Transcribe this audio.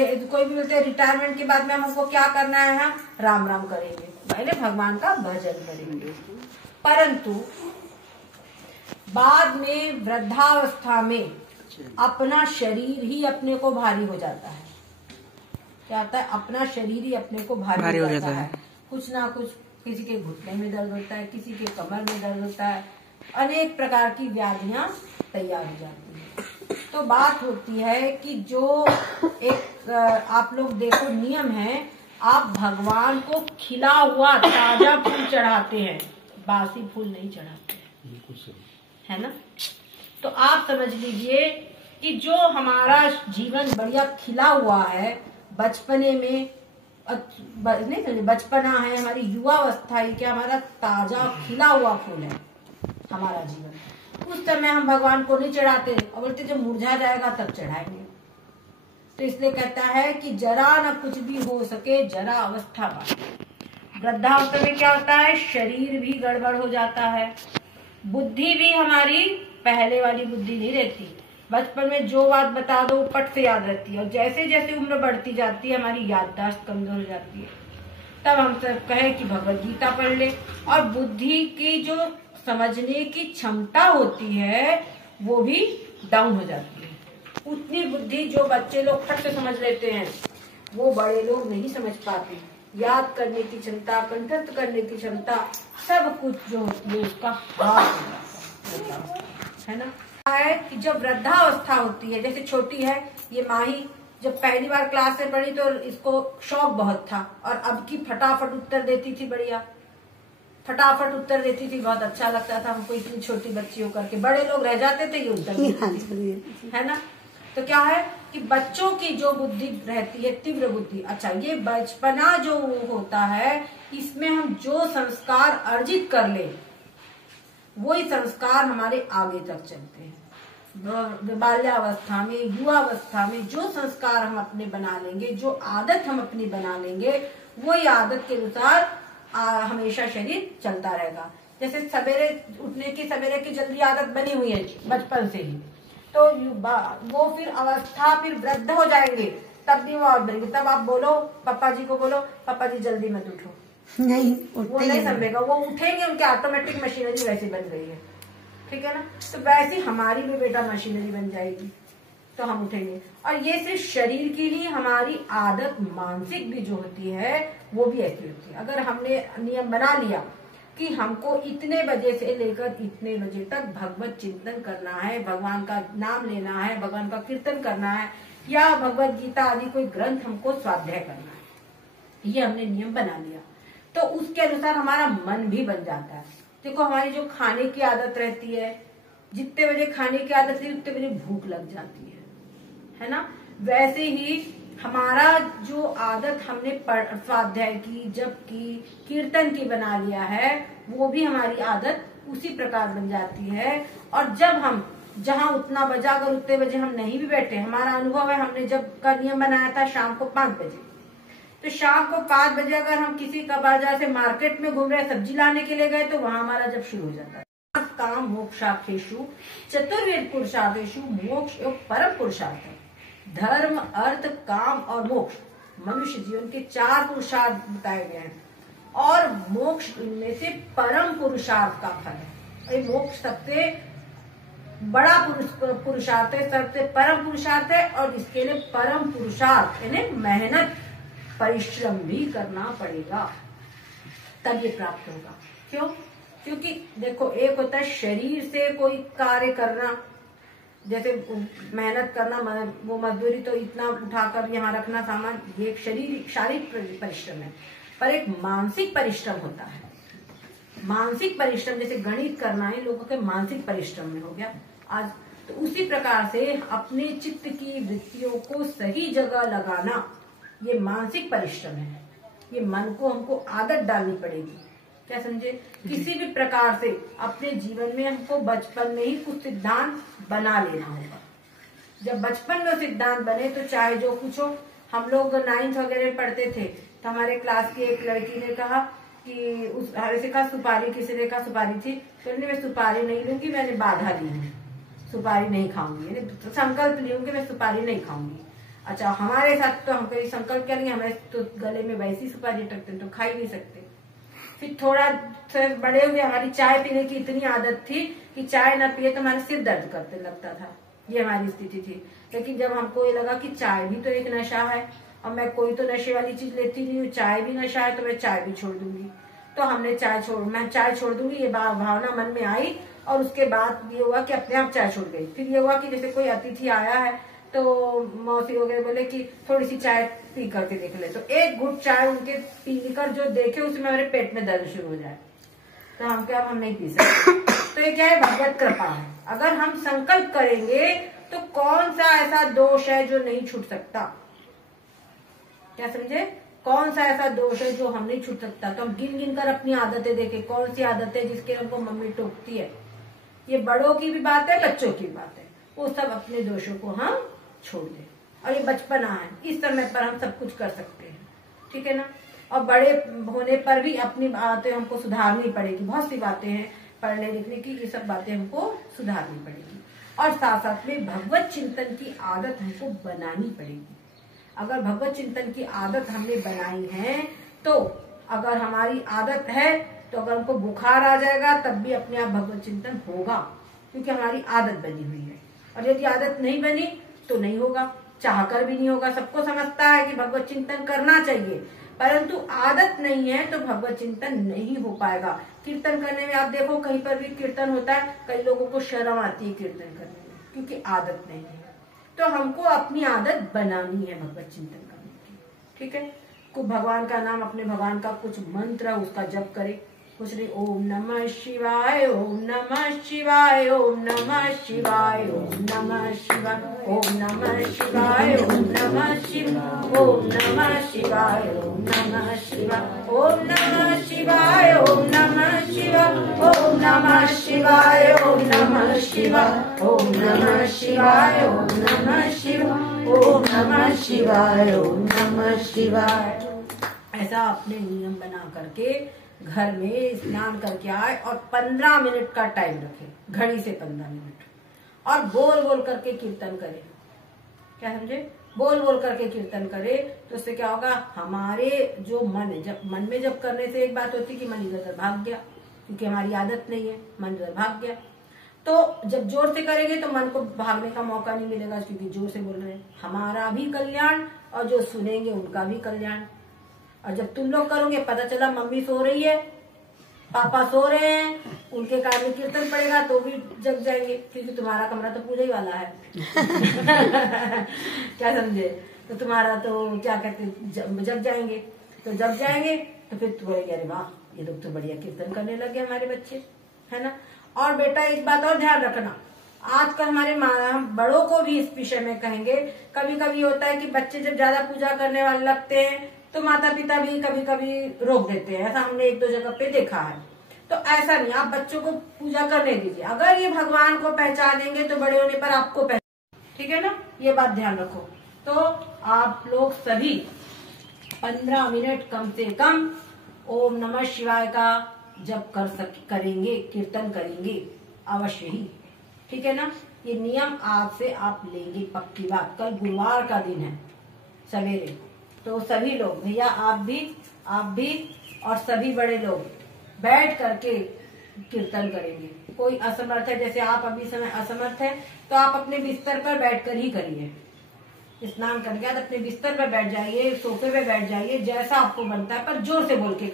कोई भी बोलते हैं रिटायरमेंट के बाद में हमको क्या करना है, हम राम राम करेंगे, पहले भगवान का भजन करेंगे। परंतु बाद में वृद्धावस्था में अपना शरीर ही अपने को भारी हो जाता है। क्या होता है, अपना शरीर ही अपने को भारी हो जाता है। कुछ ना कुछ, किसी के घुटने में दर्द होता है, किसी के कमर में दर्द होता है, अनेक प्रकार की व्याधियां तैयार हो जाती है। तो बात होती है कि जो एक आप लोग देखो नियम है, आप भगवान को खिला हुआ ताजा फूल चढ़ाते हैं, बासी फूल नहीं चढ़ाते, है ना। तो आप समझ लीजिए कि जो हमारा जीवन बढ़िया खिला हुआ है, बचपने में नहीं समझे, बचपना है हमारी, युवावस्था ही क्या हमारा ताजा खिला हुआ फूल है हमारा जीवन। उस समय हम भगवान को नहीं चढ़ाते और बोलते जब मुरझा जाएगा तब चढ़ाएंगे। तो इसलिए कहता है कि जरा न कुछ भी हो सके जरा अवस्था बाकी। वृद्धावस्था में क्या होता है, शरीर भी गड़बड़ हो जाता है, बुद्धि भी हमारी पहले वाली बुद्धि नहीं रहती। बचपन में जो बात बता दो पट से याद रहती है, और जैसे जैसे उम्र बढ़ती जाती है हमारी याददाश्त कमजोर हो जाती है। तब हम सब कहे कि भगवत गीता पढ़ ले, और बुद्धि की जो समझने की क्षमता होती है वो भी डाउन हो जाती है। उतनी बुद्धि जो बच्चे लोग फट से समझ लेते हैं वो बड़े लोग नहीं समझ पाते। याद करने की क्षमता, कंठस्थ करने की क्षमता, सब कुछ जो होती है उसका हाथ हो जाता है ना। है कि जब वृद्धावस्था होती है, जैसे छोटी है ये माही, जब पहली बार क्लास में पढ़ी तो इसको शौक बहुत था, और अब की फटाफट उत्तर देती थी, बढ़िया फटाफट उत्तर देती थी, बहुत अच्छा लगता था हमको इतनी छोटी बच्ची होकर के। बड़े लोग रह जाते थे ये उत्तर देती, है ना। तो क्या है कि बच्चों की जो बुद्धि रहती है, तीव्र बुद्धि, अच्छा ये बचपना जो होता है इसमें हम जो संस्कार अर्जित कर ले वही संस्कार हमारे आगे तक चलते हैं। बाल्यावस्था में, युवावस्था में जो संस्कार हम अपने बना लेंगे, जो आदत हम अपनी बना लेंगे, वही आदत के अनुसार हमेशा शरीर चलता रहेगा। जैसे सवेरे उठने की, सवेरे की जल्दी आदत बनी हुई है बचपन से ही, तो वो फिर अवस्था फिर वृद्ध हो जाएंगे तब भी वो और बढ़ेंगे। तब आप बोलो पापा जी को, बोलो पापा जी जल्दी मत उठो, नहीं वो नहीं समझेगा, वो उठेंगे, उनके ऑटोमेटिक मशीनरी वैसे बन गई है, ठीक है ना। तो वैसे हमारी भी बेटा मशीनरी बन जाएगी तो हम उठेंगे। और ये सिर्फ शरीर की नहीं, हमारी आदत मानसिक भी जो होती है वो भी ऐसी होती है। अगर हमने नियम बना लिया कि हमको इतने बजे से लेकर इतने बजे तक भगवत चिंतन करना है, भगवान का नाम लेना है, भगवान का कीर्तन करना है, या भगवत गीता आदि कोई ग्रंथ हमको स्वाध्याय करना है, ये हमने नियम बना लिया, तो उसके अनुसार हमारा मन भी बन जाता है। देखो हमारी जो खाने की आदत रहती है, जितने बजे खाने की आदत रहती है उतने बजे भूख लग जाती है ना। वैसे ही हमारा जो आदत हमने स्वाध्याय की, जप की, कीर्तन की बना लिया है, वो भी हमारी आदत उसी प्रकार बन जाती है। और जब हम जहाँ उतना बजा, अगर उतने बजे हम नहीं भी बैठे, हमारा अनुभव है, हमने जब का नियम बनाया था शाम को 5 बजे, तो शाम को 5 बजे अगर हम किसी का बाजार से मार्केट में घूम रहे, सब्जी लाने के लिए गए, तो वहां हमारा जब शुरू हो जाता है। काम मोक्षार्थेषु चतुर्वेद पुरुषार्थेषु मोक्ष एवं परम पुरुषार्थ है। धर्म, अर्थ, काम और मोक्ष मनुष्य जीवन के 4 पुरुषार्थ बताए गए हैं, और मोक्ष इनमें से परम पुरुषार्थ का फल है। मोक्ष सबसे बड़ा पुरुषार्थ है, सबसे परम पुरुषार्थ है, और इसके लिए परम पुरुषार्थ यानी मेहनत, परिश्रम भी करना पड़ेगा तब ये प्राप्त होगा। क्यों? क्योंकि देखो एक होता है शरीर से कोई कार्य करना, जैसे मेहनत करना, वो मजदूरी तो इतना उठाकर यहाँ रखना सामान, ये एक शारीरिक परिश्रम है। पर एक मानसिक परिश्रम होता है, मानसिक परिश्रम जैसे गणित करना है लोगों के मानसिक परिश्रम में हो गया आज। तो उसी प्रकार से अपने चित्त की वृत्तियों को सही जगह लगाना ये मानसिक परिश्रम है। ये मन को हमको आदत डालनी पड़ेगी, क्या समझे। किसी भी प्रकार से अपने जीवन में हमको बचपन में ही कुछ सिद्धांत बना लेना होगा। जब बचपन में सिद्धांत बने तो चाहे जो कुछ हो। हम लोग 9th वगैरह में पढ़ते थे तो हमारे क्लास की एक लड़की ने कहा कि ऐसे कहा सुपारी, किसी ने कहा सुपारी थी, तो मैं सुपारी नहीं लूंगी, मैंने बाधा ली है, सुपारी नहीं खाऊंगी, संकल्प ली हूँ कि मैं सुपारी नहीं खाऊंगी। अच्छा हमारे साथ तो हम कभी संकल्प करेंगे, हमारे तो गले में वैसी सुपारी अटकते तो खा ही नहीं सकते। फिर थोड़ा बड़े हुए हमारी चाय पीने की इतनी आदत थी कि चाय ना पिए तो हमारे सिर दर्द करते लगता था, ये हमारी स्थिति थी। लेकिन जब हमको ये लगा कि चाय भी तो एक नशा है और मैं कोई तो नशे वाली चीज लेती नहीं हूँ, चाय भी नशा है तो मैं चाय भी छोड़ दूंगी, तो हमने मैं चाय छोड़ दूंगी ये भावना मन में आई। और उसके बाद ये हुआ कि अपने आप चाय छूट गई। फिर ये हुआ कि जैसे कोई अतिथि आया है तो मौसी वगैरह बोले कि थोड़ी सी चाय पी करके देख ले, तो एक घुट चाय उनके पी कर जो देखे उसमें हमारे पेट में दर्द शुरू हो जाए तो हम क्या, हम नहीं पी सकते। तो ये क्या है, भगवत कृपा है। अगर हम संकल्प करेंगे तो कौन सा ऐसा दोष है जो नहीं छूट सकता, क्या समझे, कौन सा ऐसा दोष है जो हम नहीं छूट सकता। तो हम गिन गिन कर अपनी आदतें देखें, कौन सी आदत है जिसके हमको मम्मी टोकती है। ये बड़ों की भी बात है, बच्चों की बात है, वो सब अपने दोषों को हम छोड़ दें। और ये बचपना है, इस समय पर हम सब कुछ कर सकते हैं, ठीक है ना। और बड़े होने पर भी अपनी बातें हमको सुधारनी पड़ेगी। बहुत सी बातें हैं पढ़ने लिखने की, ये सब बातें हमको सुधारनी पड़ेगी। और साथ साथ में भगवत चिंतन की आदत हमको बनानी पड़ेगी। अगर भगवत चिंतन की आदत हमने बनाई है तो अगर हमारी आदत है तो अगर हमको बुखार आ जाएगा तब भी अपने आप भगवत चिंतन होगा, क्योंकि हमारी आदत बनी हुई है। और यदि आदत नहीं बनी तो नहीं होगा, चाहकर भी नहीं होगा। सबको समझता है कि भगवत चिंतन करना चाहिए, परंतु आदत नहीं है तो भगवत चिंतन नहीं हो पाएगा। कीर्तन करने में आप देखो कहीं पर भी कीर्तन होता है, कई लोगों को शर्म आती है कीर्तन करने में, क्योंकि आदत नहीं है। तो हमको अपनी आदत बनानी है भगवत चिंतन करने की, ठीक है। कुछ भगवान का नाम, अपने भगवान का कुछ मंत्र उसका जप करे, कुछ नहीं, ओम नमः शिवाय, ओम नमः शिवाय, ओम नमः शिवाय, ओम नमः शिवाय, ओम नमः शिवाय, ओम नमः शिवाय, ओम नमः शिवाय, ओम नमः शिवाय, ओम नमः शिवाय, ओम नमः शिवाय, ओम नमः शिवाय, ओम नमः शिवाय, ओम नमः शिवाय, ओम नमः शिवाय, ओम नमः शिवाय, ओम नमः शिवाय। ऐसा अपने नियम बना करके घर में स्नान करके आए और 15 मिनट का टाइम रखे, घड़ी से 15 मिनट, और बोल बोल करके कीर्तन करे, क्या समझे, बोल बोल करके कीर्तन करे। तो उससे क्या होगा, हमारे जो मन है, जब मन में जब करने से एक बात होती कि मन इधर भाग गया, क्योंकि हमारी आदत नहीं है, मन इधर भाग गया। तो जब जोर से करेंगे तो मन को भागने का मौका नहीं मिलेगा, क्योंकि जोर से बोल रहे हैं। हमारा भी कल्याण और जो सुनेंगे उनका भी कल्याण। और जब तुम लोग करोगे, पता चला मम्मी सो रही है, पापा सो रहे हैं, उनके कान में कीर्तन पड़ेगा तो भी जग जाएंगे, क्योंकि तुम्हारा कमरा तो पूजा ही वाला है। क्या समझे, तो तुम्हारा तो क्या कहते जग जाएंगे। तो जग जाएंगे तो फिर तू बोलेगी अरे वाह ये लोग तो बढ़िया कीर्तन करने लगे हमारे बच्चे, है ना। और बेटा एक बात और ध्यान रखना, आजकल हमारे हम बड़ों को भी इस विषय में कहेंगे, कभी कभी होता है कि बच्चे जब ज्यादा पूजा करने वाले लगते हैं तो माता पिता भी कभी कभी रोक देते हैं, ऐसा हमने एक दो जगह पे देखा है। तो ऐसा नहीं, आप बच्चों को पूजा करने दीजिए। अगर ये भगवान को पहचानेंगे तो बड़े होने पर आपको पहचान, ठीक है ना, ये बात ध्यान रखो। तो आप लोग सभी 15 मिनट कम से कम ओम नमः शिवाय का जप करेंगे, कीर्तन करेंगे अवश्य ही, ठीक है ना। ये नियम आज से आप लेंगे, पक्की बात। कल गुरुवार का दिन है सवेरे, तो सभी लोग, भैया आप भी और सभी बड़े लोग बैठ करके कीर्तन करेंगे। कोई असमर्थ है, जैसे आप अभी समय असमर्थ है, तो आप अपने बिस्तर पर बैठकर ही करिए। स्नान करके बाद अपने बिस्तर पर बैठ जाइए, सोफे पे बैठ जाइए, जैसा आपको बनता है, पर जोर से बोल के